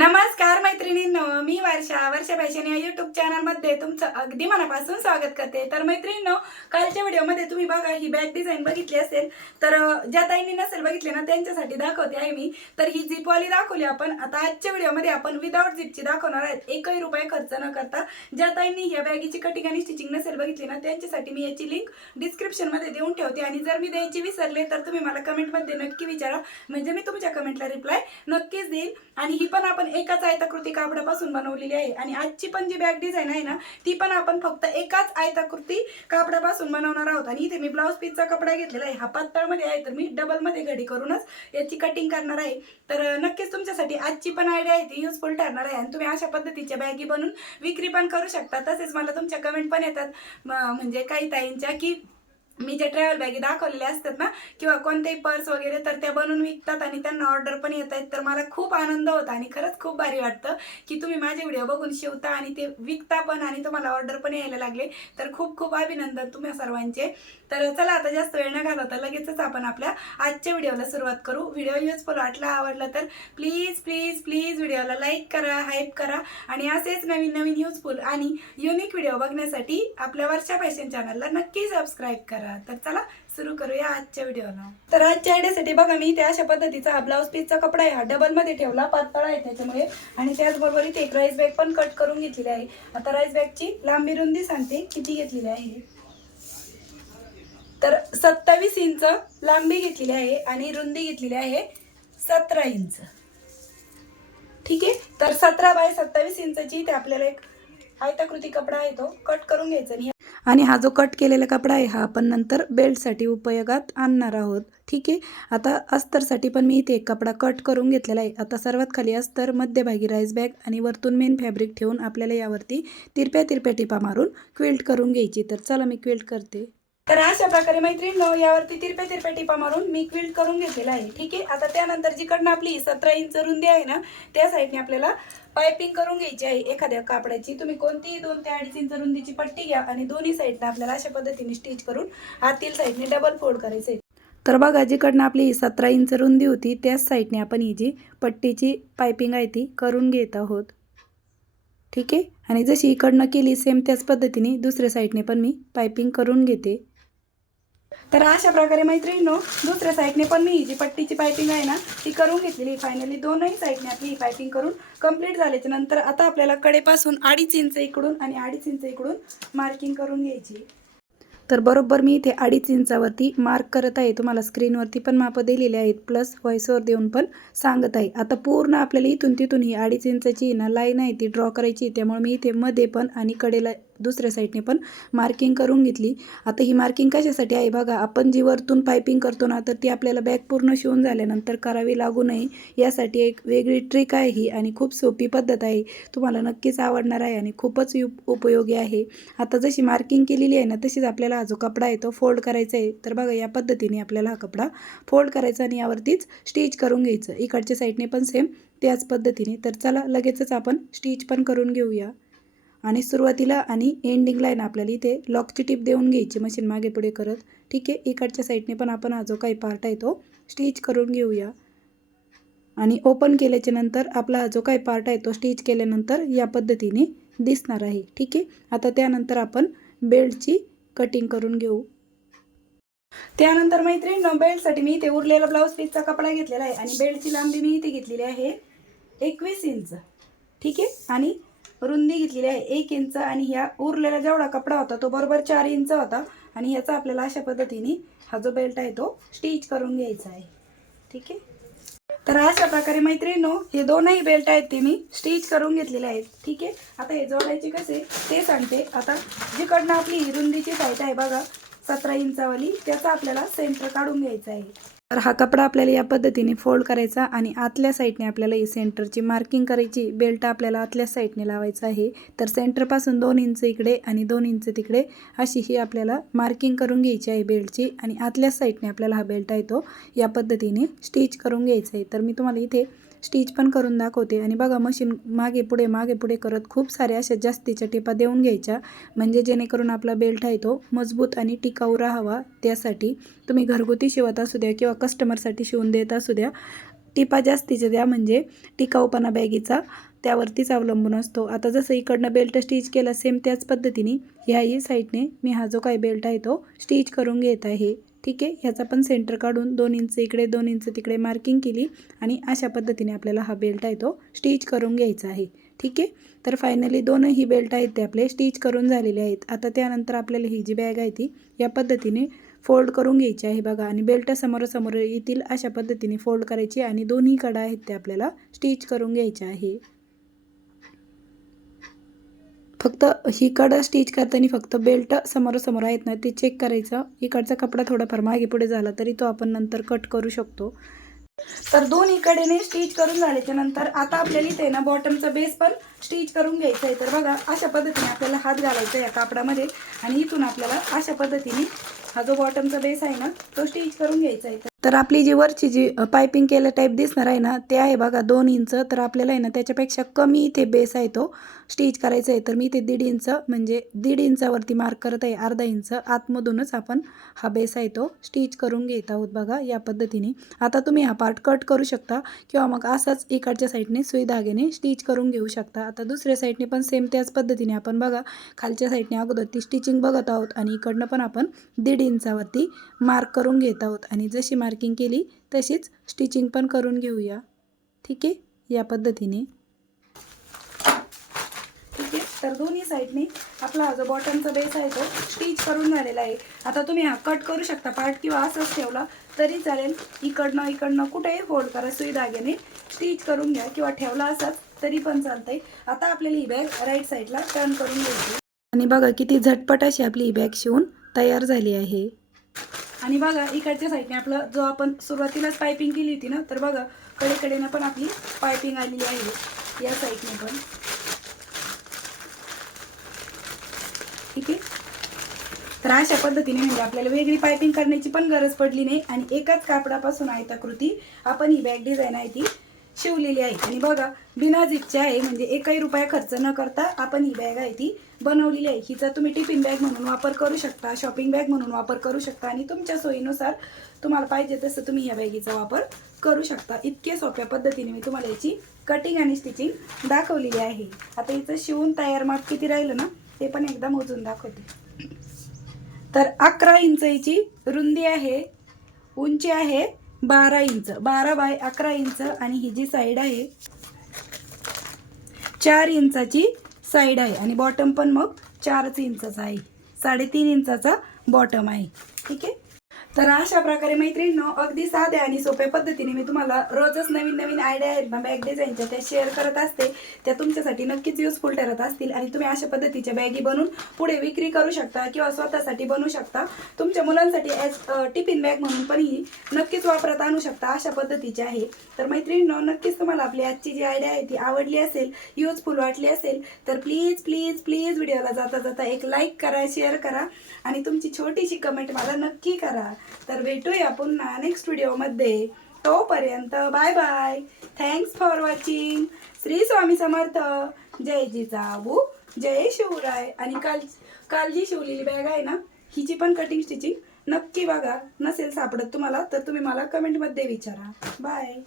नमस्कार मैत्रिणींनो, मी वर्षा फॅशन या यूट्यूब चॅनलमध्ये तुमचं अगदी मनापासून स्वागत करते। तर मैत्रिणींनो, कालच्या व्हिडिओमध्ये तुम्ही बघा ही बॅग डिझाईन बघितली असेल, तर ज्या ताईंनी नसेल बघितली ना त्यांच्यासाठी दाखवते आहे मी। तर ही झिपवाली दाखवली आपण। आता आजच्या व्हिडिओमध्ये आपण विदाउट झिपची दाखवणार आहेत, एकही रुपये खर्च न करता। ज्या ताईंनी या बॅगीची कटिंग आणि स्टिचिंग नसेल बघितली ना त्यांच्यासाठी मी याची लिंक डिस्क्रिप्शनमध्ये देऊन ठेवते, आणि जर मी द्यायची विसरले तर तुम्ही मला कमेंटमध्ये नक्की विचारा, म्हणजे मी तुमच्या कमेंटला रिप्लाय नक्कीच देईल। आणि ही पण आपण एकाच आयताकृती कापडापासून बनवलेली आहे, आणि आजची पण जी बॅग डिझाईन आहे ना ती पण आपण फक्त एकाच आयताकृती कापडापासून बनवणार आहोत। आणि इथे मी ब्लाउज पीसचा कपडा घेतलेला आहे, हा पातळमध्ये आहे, तर मी डबल मध्ये घडी करूनच याची कटिंग करणार आहे। तर नक्कीच तुमच्यासाठी आजची पण आयडिया आहे ती युजफुल ठरणार आहे, आणि तुम्ही अशा पद्धतीच्या बॅगी बनवून विक्री पण करू शकता। तसेच मला तुमच्या कमेंट पण येतात म्हणजे काही ताईंच्या की मी जे ट्रॅव्हल बॅगी दाखवलेल्या असतात ना किंवा कोणतेही पर्स वगैरे, तर त्या बनवून विकतात आणि त्यांना ऑर्डर पण येत आहेत। तर मला खूप आनंद होता आणि खरंच खूप भारी वाटतं की तुम्ही माझे व्हिडिओ बघून शिवता आणि ते विकता पण आणि तुम्हाला ऑर्डर पण यायला लागले। तर खूप खूप अभिनंदन तुम्हा सर्वांचे। तर चला आता जास्त वेळ न घालवता लगेचच आपण आपल्या आजच्या व्हिडिओला सुरुवात करू। व्हिडिओ युजफुल वाटला, आवडला तर प्लीज प्लीज प्लीज व्हिडिओला लाईक करा, हाईप करा, आणि असेच नवीन नवीन युजफुल आणि युनिक व्हिडिओ बघण्यासाठी आपल्या वर्षा फॅशन चॅनलला नक्की सबस्क्राईब करा। तर चला सुरू करूया आजच्या व्हिडिओला। तर आजच्या आयडियासाठी बघा मी इथे अशा पद्धतीचा हा ब्लाउज पीसचा कपडा आहे, हा डबल मध्ये ठेवला, पातळ आहे त्याच्यामुळे। आणि त्याचबरोबर इथे एक राईस बॅग पण कट करून घेतलेली आहे। आता राईस बॅगची लांबी रुंदी सांगते किती घेतलेली आहे। तर 27 इंच लांबी घेतलेली आहे आणि रुंदी घेतलेली आहे 17 इंच। ठीक आहे, तर 17 बाय 27 इंचची इथे आपल्याला एक आयताकृती कपडा आहे तो कट करून घ्यायचा। आणि हा जो कट केलेला कपडा आहे हा आपण नंतर बेल्टसाठी उपयोगात आणणार आहोत। ठीक आहे, आता अस्तरसाठी पण मी इथे एक कपडा कट करून घेतलेला आहे। आता सर्वात खाली अस्तर, मध्यभागी राईस बॅग आणि वरतून मेन फॅब्रिक ठेवून आपल्याला यावरती तिरप्या तिरप्या टिपा मारून क्विल्ट करून घ्यायची। तर चला मी क्विल्ट करते। तर अशा प्रकारे मैत्रिणींनो यावरती तिरप्या तिरप्या टिपा मारून मी क्विल्ट करून घेतलेला आहे। ठीक आहे, आता त्यानंतर जिकडनं आपली 17 इंच रुंदी आहे ना त्या साईडने आपल्याला पाइपिंग करून घ्यायची आहे एखाद्या कापडाची। तुम्ही कोणतीही 2 ते 2.5 इंच रुंदीची पट्टी घ्या आणि दोन्ही साईडने आपल्याला अशा पद्धतीने स्टिच करून आतील साईडने डबल फोल्ड करायचे। तर बघा जिकडनं आपली 17 इंच रुंदी होती त्याच साईडने आपण ही जी पट्टीची पाइपिंग आहे ती करून घेत आहोत। ठीक आहे, आणि जशी इकडनं केली सेम त्याच पद्धतीने दुसऱ्या साईडने पण मी पाइपिंग करून घेते। तर अशा प्रकारे मैत्रिणींनो दुसऱ्या साईडने पण मी जी पट्टीची पाइपिंग आहे ना ती करून घेतलेली। फायनली दोनही साईडने आपली पाइपिंग करून कंप्लीट झाल्याच्या नंतर आता आपल्याला कडेपासून 2.5 इंच इकडून आणि 2.5 इंच इकडून मार्किंग करून घ्यायची। तर बरोबर मी इथे 2.5 इंचावरती मार्क करत आहे। तुम्हाला स्क्रीनवरती पण माप दिलेले आहेत, प्लस व्हॉइसवर देऊन पण सांगत आहे। आता पूर्ण आपल्याला इथून तिथून ही 2.5 इंचाची ना लाईन आहे ती ड्रॉ करायची, त्यामुळे मी इथे मध्ये पण आणि कडेला दुसऱ्या साईडने पण मार्किंग करून घेतली। आता ही मार्किंग कशासाठी आहे बघा, आपण जी वरतून पाइपिंग करतो ना तर ती आपल्याला बॅग पूर्ण शिवून झाल्यानंतर करावी लागू नये यासाठी एक वेगळी ट्रिक आहे ही, आणि खूप सोपी पद्धत आहे। तुम्हाला नक्कीच आवडणार आहे आणि खूपच उपयोगी आहे। आता जशी मार्किंग केलेली आहे ना तशीच आपल्याला हा जो कपडा आहे तो फोल्ड करायचा आहे। तर बघा या पद्धतीने आपल्याला हा कपडा फोल्ड करायचा आणि यावरतीच स्टिच करून घ्यायचं। इकडच्या साईडने पण सेम त्याच पद्धतीने। तर चला लगेचच आपण स्टिच पण करून घेऊया। आणि सुरुवातीला आणि एंडिंगला आहे ना आपल्याला इथे लॉकची टिप देऊन घ्यायची मशीन मागे पुढे करत। ठीक आहे, इकडच्या साईडने पण आपण हा जो काही पार्ट आहे तो स्टिच करून घेऊया। आणि ओपन केल्याच्या नंतर आपला हा जो काही पार्ट आहे तो स्टिच केल्यानंतर या पद्धतीने दिसणार आहे। ठीक आहे, आता त्यानंतर आपण बेल्टची कटिंग करून घेऊ। त्यानंतर मैत्रिणींनो बेल्टसाठी मी इथे उरलेला ब्लाउज पीसचा कपडा घेतलेला आहे आणि बेल्टची लांबी मी इथे घेतलेली आहे 21 इंच। ठीक आहे, आणि रुंदी घेतलेली आहे 1 इंच, आणि ह्या उरलेला जेवढा कपडा होता तो बरोबर 4 इंच होता। आणि ह्याचा आपल्याला अशा पद्धतीने हा जो बेल्ट आहे तो स्टिच करून घ्यायचा आहे। ठीक आहे, तर अशा प्रकारे मैत्रिणींनो हे दोनही बेल्ट आहेत ते मी स्टिच करून घेतलेले आहेत। ठीक आहे, आता हे जोडायचे कसे ते सांगते। आता जिकडनं आपली ही रुंदीची साईड आहे बघा 17 इंचावाली, त्याचा आपल्याला सेंटर काढून घ्यायचा आहे। तर हा कपडा आपल्याला या पद्धतीने फोल्ड करायचा आणि आतल्या साईडने आपल्याला ही सेंटरची मार्किंग करायची। बेल्ट आपल्याला आतल्या साईडने लावायचा आहे। तर सेंटरपासून 2 इंच इकडे आणि 2 इंच तिकडे अशी ही आपल्याला मार्किंग करून घ्यायची आहे बेल्टची, आणि आतल्या साईडने आपल्याला हा बेल्ट आहे तो या पद्धतीने स्टिच करून घ्यायचा आहे। तर मी तुम्हाला इथे स्टिच पण करून दाखवते। आणि बघा मशीन मागे पुढे करत खूप साऱ्या अशा जास्तीच्या टिपा देऊन घ्यायच्या, म्हणजे जेणेकरून आपला बेल्ट आहे तो मजबूत आणि टिकाऊ राहावा। त्यासाठी तुम्ही घरगुती शिवत असू द्या किंवा कस्टमरसाठी शिवून देत असू द्या, टिपा जास्तीच्या द्या, म्हणजे टिकाऊपणा बॅगीचा त्यावरतीच अवलंबून असतो. आता जसं इकडनं बेल्ट स्टिच केला सेम त्याच पद्धतीने ह्याही साईडने मी हा जो काही बेल्ट आहे तो स्टिच करून घेत आहे. ठीक आहे, ह्याचा पण सेंटर काढून 2 इंच इकडे 2 इंच तिकडे मार्किंग केली आणि अशा पद्धतीने आपल्याला हा बेल्ट आहे तो स्टिच करून घ्यायचा आहे. ठीक आहे, तर फायनली दोनही बेल्ट आहेत ते आपले स्टिच करून झालेले आहेत. आता त्यानंतर आपल्याला ही जी बॅग आहे ती या पद्धतीने फोल्ड करून घ्यायची आहे बघा, आणि बेल्ट समोर येतील अशा पद्धतीने फोल्ड करायची आणि दोन्ही कडा आहेत ते आपल्याला स्टिच करून घ्यायचे आहे. फक्त ही कडा स्टिच करताना फक्त बेल्ट समोर आहेत ना ते चेक करायचं. इकडचा कपडा थोडाफार मागे पुढे झाला तरी तो आपण नंतर कट करू शकतो. तर दोन्ही कडेने स्टिच करून झाल्याच्या नंतर आता आपल्याला इथे ना बॉटमचा बेस पण स्टिच करून घ्यायचा आहे. तर बघा अशा पद्धतीने आपल्याला हात घालायचा आहे या कापडामध्ये आणि इथून आपल्याला अशा पद्धतीने हा जो बॉटमचा बेस आहे ना तो स्टिच करून घ्यायचा आहे. तर आपली जी वरची जी पायपिंग केल्या टाईप दिसणार आहे ना ते आहे बघा 2 इंच. तर आपल्याला आहे ना त्याच्यापेक्षा कमी इथे बेस आहे तो स्टिच करायचा आहे. तर मी इथे 1.5 इंच म्हणजे 1.5 इंचावरती मार्क करत आहे. अर्धा इंच आतमधूनच आपण हा बेस आहे तो स्टिच करून घेत आहोत बघा या पद्धतीने. आता तुम्ही हा पार्ट कट करू शकता किंवा मग असाच इकडच्या साईडने सुई धाग्याने स्टिच करून घेऊ शकता. आता दुसऱ्या साईडने पण सेम त्याच पद्धतीने आपण बघा खालच्या साईडने अगोदर ती स्टिचिंग बघत आहोत आणि इकडनं पण आपण 1.5 इंचावरती मार्क करून घेत आहोत आणि जशी मार्किंग केली तशीच स्टिचिंग पण करून घेऊया. ठीक आहे, या पद्धतीने. ठीक आहे, तर दोन्ही साईडने आपला हा जो बॉटमचा बेस आहे तो स्टिच करून झालेला आहे. आता तुम्ही हा कट करू शकता पार्ट किंवा असंच ठेवला तरी चालेल. इकडनं कुठेही फोल्ड करा, सुई धाग्याने स्टिच करून घ्या किंवा ठेवला असंच तरी पण चालतंय. आता आपल्याला ही बॅग राईट साईडला टर्न करून घ्यायची आणि बघा किती झटपट अशी आपली ही बॅग शिवून तयार झाली आहे. आणि बघा इकडच्या साईडने आपलं जो आपण सुरुवातीलाच पायपिंग केली होती ना तर बघा कडेकडेनं पण आपली पायपिंग आलेली आहे या साईडने पण. ठीक आहे, तर अशा पद्धतीने म्हणजे आपल्याला वेगळी पायपिंग करण्याची पण गरज पडली नाही आणि एकाच कापडापासून आयताकृती आपण ही बॅग डिझाईन आहे ती शिवलेली आहे. आणि बघा बिना झिपची आहे, म्हणजे एकही रुपया खर्च न करता आपण ही बॅग आहे ती बनवलेली आहे. हिचा तुम्ही टिफिन बॅग म्हणून वापर करू शकता, शॉपिंग बॅग म्हणून वापर करू शकता आणि तुमच्या सोयीनुसार तुम्हाला पाहिजे तसं तुम्ही या बॅगीचा वापर करू शकता. इतके सोप्या पद्धतीने मी तुम्हाला याची कटिंग आणि स्टिचिंग दाखवलेली आहे. आता हिचं शिवून तयार माप किती राहिलं ना ते पण एकदा मोजून दाखवते. तर 11 इंच हिची रुंदी आहे, उंची आहे 12 इंच, 12 बाय 11 इंच आणि ही जी साईड आहे 4 इंचाची साईड आहे आणि बॉटम पण मग 4 इंचाचा आहे, 3.5 इंचाचा बॉटम आहे. ठीक आहे, तर अशा प्रकारे मैत्रिणींनो अगदी साध्या आणि सोप्या पद्धतीने मी तुम्हाला रोजच नवीन नवीन आयडिया आहेत ना बॅग डिझाईनच्या त्या शेअर करत असते. त्या तुमच्यासाठी नक्कीच युजफुल ठरत असतील आणि तुम्ही अशा पद्धतीच्या बॅगी बनवून पुढे विक्री करू शकता किंवा स्वतःसाठी बनवू शकता. तुमच्या मुलांसाठी ॲज टिफिन बॅग म्हणून पण ही नक्कीच वापरात आणू शकता. अशा पद्धतीची आहे. तर मैत्रिणींनो नक्कीच तुम्हाला आपली आजची जी आयडिया आहे ती आवडली असेल, युजफुल वाटली असेल तर प्लीज प्लीज प्लीज व्हिडिओला जाता जाता एक लाईक करा, शेअर करा आणि तुमची छोटीशी कमेंट मला नक्की करा. तर भेटूया पुन्हा नेक्स्ट व्हिडिओमध्ये. तोपर्यंत bye bye. Thanks for watching. Shri Swami Samarth. जय जिजाऊ, जय शिवराय. आणि काल जी शिवलेली बॅग आहे ना हिची पण कटिंग स्टिचिंग नक्की बघा. नसेल सापडत तुम्हाला तर तुम्ही मला कमेंटमध्ये विचारा. बाय.